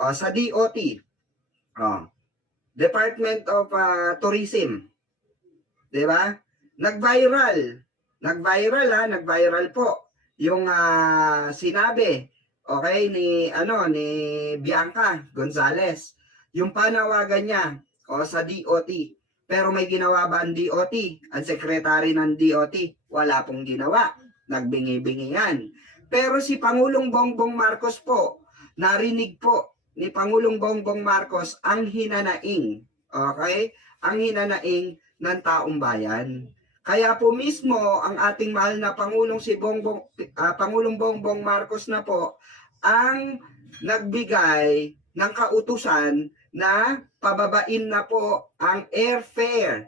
Sa DOT, oh, Department of Tourism, 'di ba? Nag-viral. Nag-viral po yung sinabi okay ni Bianca Gonzales. Yung panawagan niya sa DOT. Pero may ginawa ba ang DOT? Ang secretary ng DOT, wala pong ginawa. Nagbingi-bingi yan. Pero si Pangulong Bongbong Marcos po, narinig po ni Pangulong Bongbong Marcos ang hinanaing. Okay? Ang hinanaing ng taong bayan. Kaya po mismo ang ating mahal na Pangulong Pangulong Bongbong Marcos na po ang nagbigay ng kautusan na pababain na po ang airfare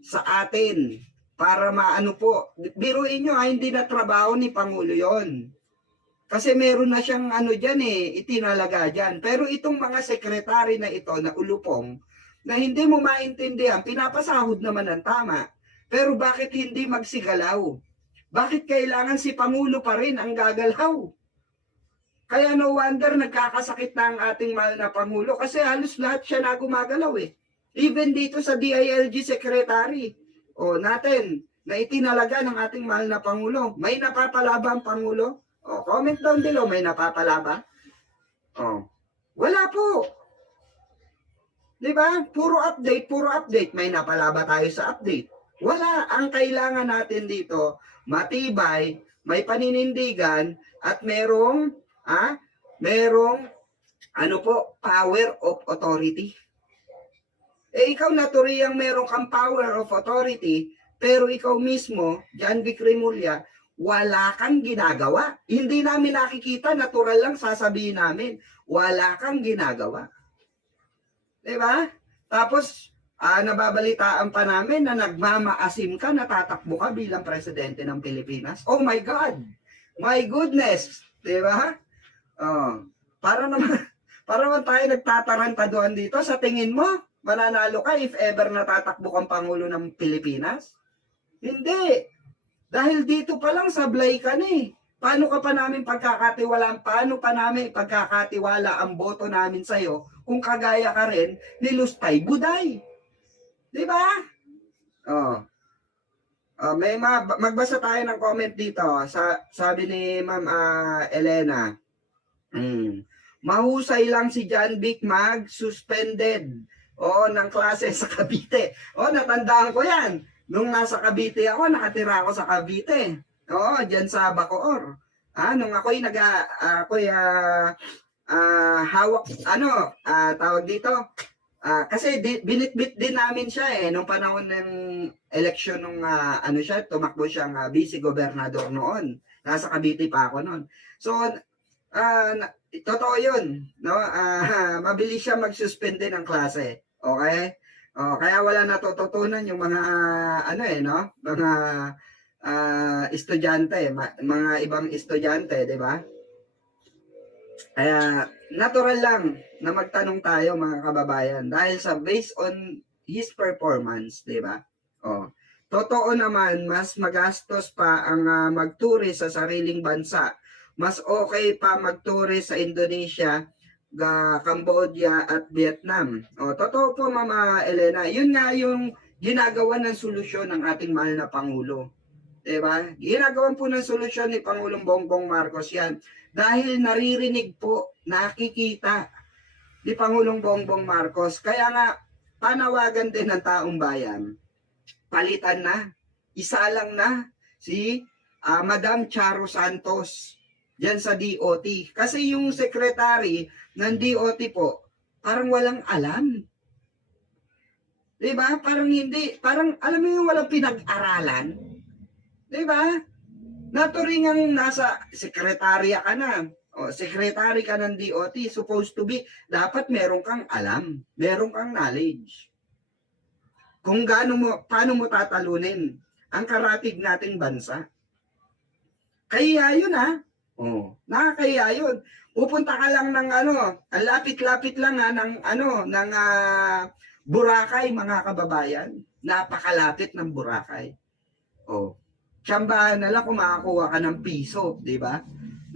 sa atin para maano po. Biruin nyo hindi na trabaho ni Pangulo yon. Kasi meron na siyang itinalaga dyan. Pero itong mga sekretary na ito na ulupong, na hindi mo maintindihan, pinapasahod naman ng tama. Pero bakit hindi magsigalaw? Bakit kailangan si Pangulo pa rin ang gagalaw? Kaya no wonder nagkakasakit na ang ating mahal na Pangulo kasi halos lahat siya na gumagalaw eh. Even dito sa DILG Secretary natin na itinalaga ng ating mahal na Pangulo. May napapalaba ang Pangulo? Comment down below, may napapalaba? Wala po. Diba? Puro update. May napalaba tayo sa update. Wala. Ang kailangan natin dito, matibay, may paninindigan, at merong power of authority. Ikaw naturiyang meron kang power of authority, pero ikaw mismo, John Vic Remulla, wala kang ginagawa. Hindi namin nakikita, natural lang sasabihin namin, wala kang ginagawa. Diba? Tapos, nababalitaan pa namin na nagmamaasim ka, natatakbo ka bilang presidente ng Pilipinas. Oh my God! My goodness! Diba? Para naman tayo nagtatarantaduhan dito. Sa tingin mo, mananalo ka if ever natatakbo kang Pangulo ng Pilipinas? Hindi. Dahil dito pa lang sablay ka na eh. Paano ka pa namin pagkakatiwalaan? Paano pa namin pagkakatiwala ang boto namin sa'yo kung kagaya ka rin ni Lustay Buday? Diba? May magbasa tayo ng comment dito. Sabi ni Ma'am Elena, mahusay lang si John Vic mag-suspended ng klase sa Cavite. Natandaan ko yan. Nung nasa Cavite ako, nakatira ako sa Cavite. Diyan sa Bacoor. Nung ako'y hawak, tawag dito, kasi binitbit din namin siya nung panahon ng eleksyon nung tumakbo siyang vice-gobernador noon. Nasa Cavite pa ako noon. So, totoo yun. No? Mabilis siya mag-suspende ng klase. Okay? Kaya wala natututunan yung mga mga estudyante, mga ibang estudyante, di ba? Kaya natural lang na magtanong tayo mga kababayan dahil sa based on his performance, di ba? Totoo naman mas magastos pa ang magturis sa sariling bansa. Mas okay pa magturis sa Indonesia, Cambodia at Vietnam. Totoo po Mama Elena, yun nga yung ginagawa ng solusyon ng ating mahal na Pangulo. Diba? Ginagawan po ng solusyon ni Pangulong Bongbong Marcos yan. Dahil naririnig po, nakikita ni Pangulong Bongbong Marcos. Kaya nga, panawagan din ng taong bayan. Palitan na, isa lang na si Madam Charo Santos diyan sa DOT. Kasi yung secretary ng DOT po, parang walang alam. Diba? Parang alam mo yung walang pinag-aralan. Diba? Naturingang nasa sekretarya ka na. Secretary ka ng DOT, supposed to be, dapat meron kang alam, meron kang knowledge. Kung paano mo tatalunin ang karatig nating bansa. Kaya yun nakakaya yun. Pupunta ka lang ng ang lapit-lapit lang ng Boracay mga kababayan. Napakalapit ng Boracay. Tsambahan na lang kung makakuha ka ng piso, di ba?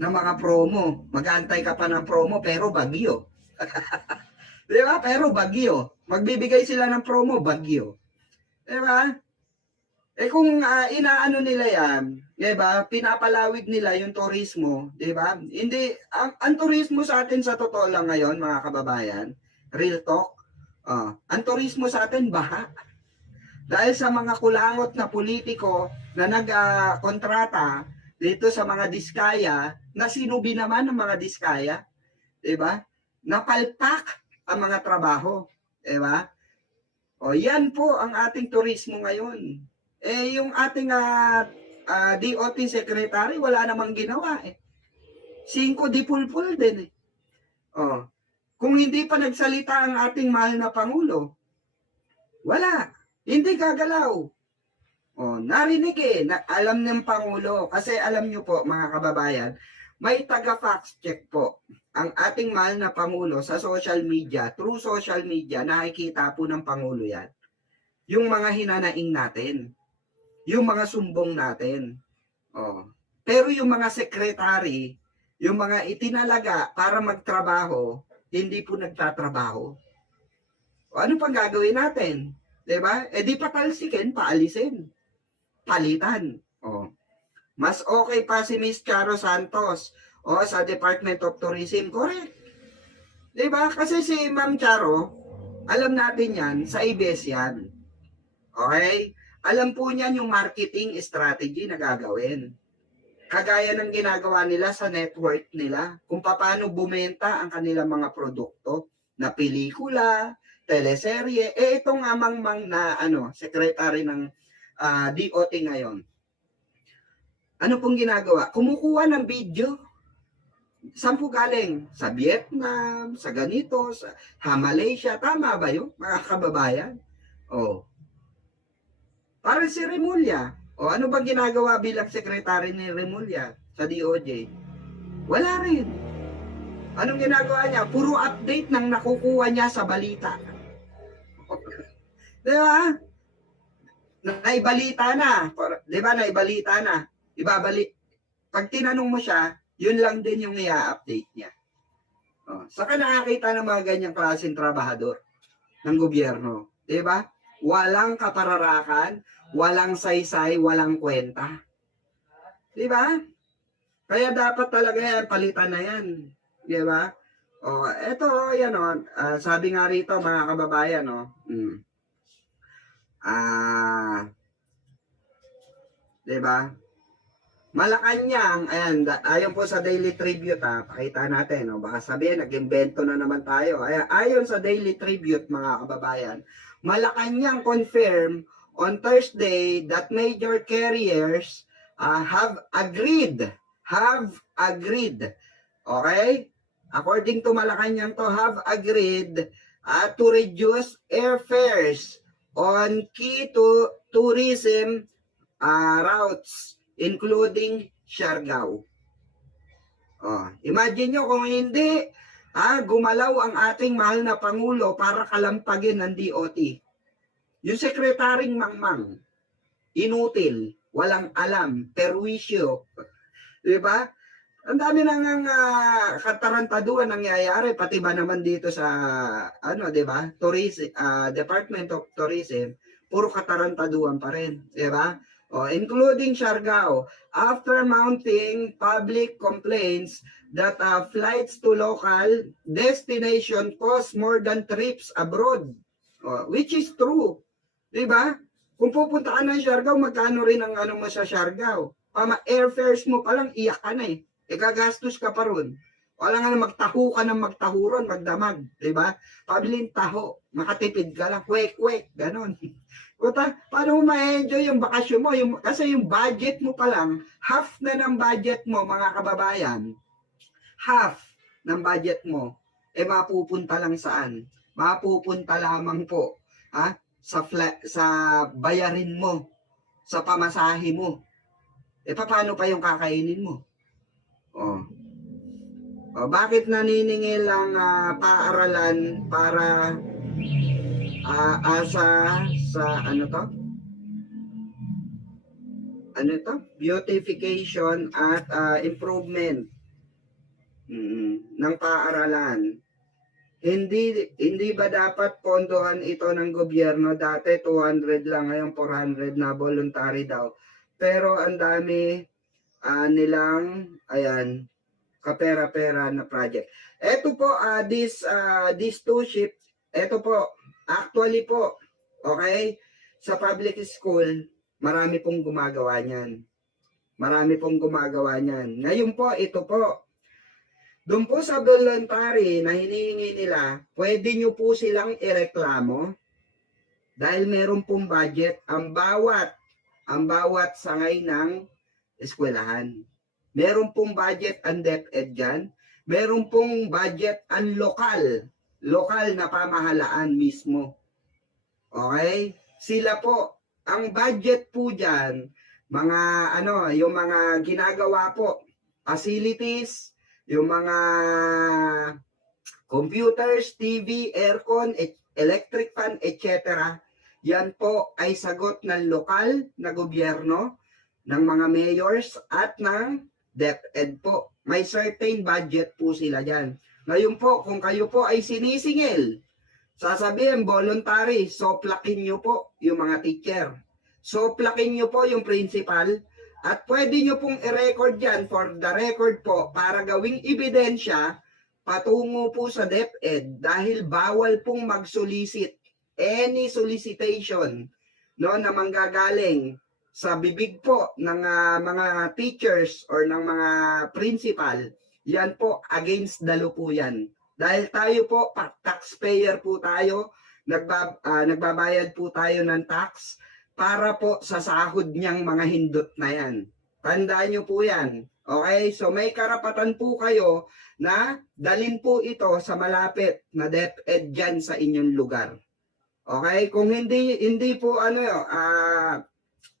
Ng mga promo. Mag-aantay ka pa ng promo pero bagyo. Di ba? Pero Baguio. Magbibigay sila ng promo, Baguio. Di ba? Eh kung inaano nila yan, 'di ba? Pinapalawig nila yung turismo, 'di ba? Hindi ang turismo sa atin sa totoo lang ngayon, mga kababayan, real talk. Ang turismo sa atin baha. Dahil sa mga kulangot na politiko na nag-kontrata dito sa mga diskaya, na sinubi naman ng mga diskaya, 'di ba? Napalpak ang mga trabaho, 'di ba? O yan po ang ating turismo ngayon. Eh yung ating DOT secretary wala namang ginawa eh. 5 di pulpul din eh. Oh, kung hindi pa nagsalita ang ating mahal na pangulo, wala. Hindi gagalaw. Oh, narinig eh, alam ng pangulo kasi alam niyo po mga kababayan, may taga fact check po ang ating mahal na pangulo sa social media, through social media, nakikita po ng pangulo yan. Yung mga hinanaing natin, yung mga sumbong natin. Oh. Pero yung mga secretary, yung mga itinalaga para magtrabaho, hindi po nagtatrabaho. O ano pang gagawin natin? 'Di ba? Eh di patalsikin, paalisin, palitan. Oh. Mas okay pa si Miss Charo Santos sa Department of Tourism, correct? 'Di ba? Kasi si Ma'am Charo, alam natin 'yan, sa ABS 'yan. Okay? Alam po niyan yung marketing strategy na gagawin. Kagaya ng ginagawa nila sa network nila, kung paano bumenta ang kanilang mga produkto na pelikula, teleserye, itong amang-mang na secretary ng DOT ngayon. Ano pong ginagawa? Kumukuha ng video. Saan po galing? Sa Vietnam, sa ganito, sa Malaysia. Tama ba yun, mga kababayan? Para si Remulla. Ano bang ginagawa bilang sekretary ni Remulla sa DOJ? Wala rin. Anong ginagawa niya? Puro update ng nakukuha niya sa balita. Di ba? Naibalita na. Di ba? Naibalita na. Ibabalik. Pag tinanong mo siya, yun lang din yung i-update niya. Saka nakakita ng mga ganyang klaseng trabahador ng gobyerno. Di ba? Walang kapararakan, walang saysay, walang kwenta. Di ba? Kaya dapat talaga yan, palitan na yan. Di ba? Eto, yan sabi nga rito mga kababayan, di ba? Malacanang, ayan, ayon po sa Daily Tribute, pakita natin, baka sabihin, nag-invento na naman tayo. Ayon sa Daily Tribute, mga kababayan, Malacanang confirm on Thursday that major carriers have agreed, okay? According to Malacanang to, have agreed to reduce airfares on key to tourism routes, including Siargao. Imagine nyo kung hindi gumalaw ang ating mahal na Pangulo para kalampagin ng DOT. Yung sekretaring mangmang, inutil, walang alam, perwisyo. Diba? Ang dami nang katarantaduan nangyayari, pati ba naman dito sa, diba? Tourism, Department of Tourism, puro katarantaduan pa rin. Diba? Including Siargao, after mounting public complaints that flights to local destination cost more than trips abroad. Which is true. Diba? Kung pupunta ka ng Siargao, magkano rin ang mo sa Siargao? Airfares mo palang, iyak ka na eh. Gagastos ka pa ron. Wala nga na magtaho ka ng magtahuron, magdamag. Diba? Pabiling taho, makatipid ka lang, kwek-kwek, ganon. Paano mo ma-enjoy yung bakasyon mo? Kasi yung budget mo pa lang, half na ng budget mo, mga kababayan. Half ng budget mo, mapupunta lang saan? Mapupunta lamang po sa bayarin mo, sa pamasahe mo. Paano pa yung kakainin mo? Bakit naniningil ang paaralan para asa sa beautification at improvement ng paaralan. hindi ba dapat pondohan ito ng gobyerno? Dati 200 lang, ngayon 400 na, voluntary daw. Pero ang dami nilang, ayan, kapera-pera na project. Ito po, these two ships, ito po, actually po, okay, sa public school, marami pong gumagawa niyan. Marami pong gumagawa niyan. Ngayon po, ito po, doon po sa voluntary na hinihingi nila, pwede nyo po silang ireklamo dahil meron pong budget ang bawat sangay ng eskwelahan. Meron pong budget ang DepEd dyan. Meron pong budget ang lokal na pamahalaan mismo. Okay? Sila po, ang budget po dyan, mga yung mga ginagawa po, facilities, yung mga computers, TV, aircon, electric fan, etc. Yan po ay sagot ng lokal na gobyerno, ng mga mayors at ng DepEd po. May certain budget po sila dyan. Ngayon po, kung kayo po ay sinisingil, sasabihin voluntary, so plakin nyo po yung mga teacher. So plakin nyo po yung principal. At pwede nyo pong i-record yan for the record po para gawing ebidensya patungo po sa DepEd dahil bawal pong mag-solicit any solicitation na manggagaling sa bibig po ng mga teachers or ng mga principal. Yan po against the law po yan. Dahil tayo po, taxpayer po tayo, nagbabayad po tayo ng tax para po sa sahod niyang mga hindot na yan. Tandaan niyo po yan. Okay? So may karapatan po kayo na dalin po ito sa malapit na DepEd dyan sa inyong lugar. Okay? Kung hindi po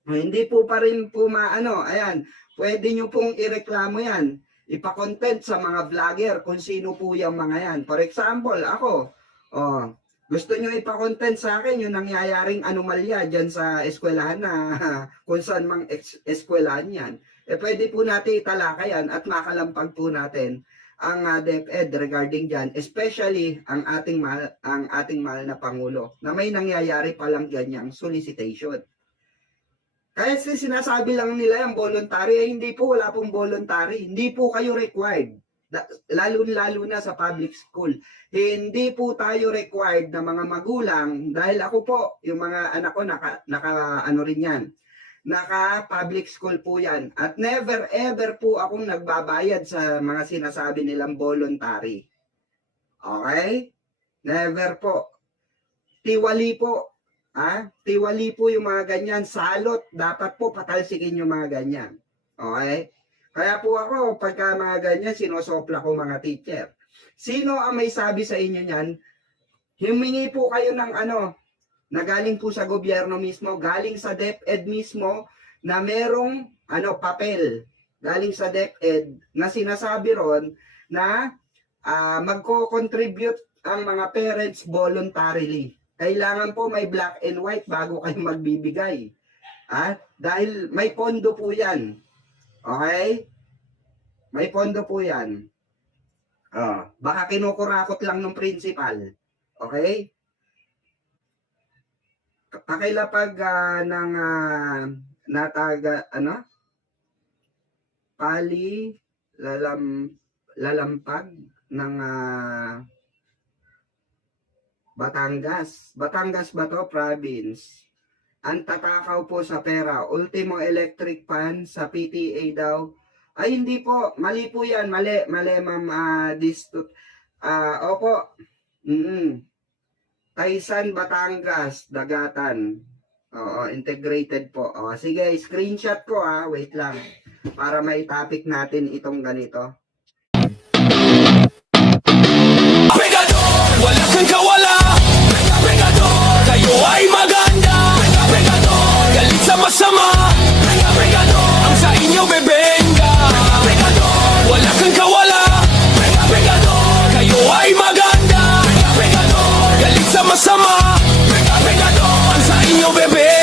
hindi po pa rin po ayan, pwede nyo pong ireklamo yan. Ipa-content sa mga vlogger kung sino po yung mga yan. For example, ako, gusto nyo ipa-content sa akin yung nangyayaring anomalya dyan sa eskwelahan na kung saan mang eskwelahan yan. Pwede po natin italakayan at makalampag po natin ang DepEd regarding dyan, especially ang ating mahal na Pangulo na may nangyayari palang ganyang solicitation. Kaya sinasabi lang nila yung voluntary, hindi po, wala pong voluntary. Hindi po kayo required. Lalo na sa public school. Hindi po tayo required na mga magulang, dahil ako po, yung mga anak ko, naka-public school po yan. At never ever po akong nagbabayad sa mga sinasabi nilang voluntary. Okay? Never po. Tiwali po. Tiwali po yung mga ganyan. Salot, dapat po patalsikin yung mga ganyan. Okay? Kaya po ako, pagka mga ganyan, sinosopla ko mga teacher. Sino ang may sabi sa inyo niyan? Humingi po kayo ng na galing po sa gobyerno mismo, galing sa DepEd mismo, na merong papel, galing sa DepEd, na sinasabi ron na magko-contribute ang mga parents voluntarily. Kailangan po may black and white bago kayo magbibigay. Dahil may pondo po yan. Okay? May pondo po yan. Baka kinukurakot lang ng principal. Okay? Pakilapag ng lalampag ng Batangas. Batangas ba to? Province. Ang tatakaw po sa pera. Ultimo electric fan sa PTA daw. Ay, hindi po. Mali po yan. Mali, ma'am. Opo. Taysan, Batangas, Dagatan. Oo, integrated po. Sige, screenshot ko Wait lang. Para may topic natin itong ganito. Wala kang kawala. Kayo ay maganda. Galit sa masama. Ang sa inyo bebenga. Wala kang kawala. Kayo ay maganda. Galit sa masama. Ang sa inyo bebenga.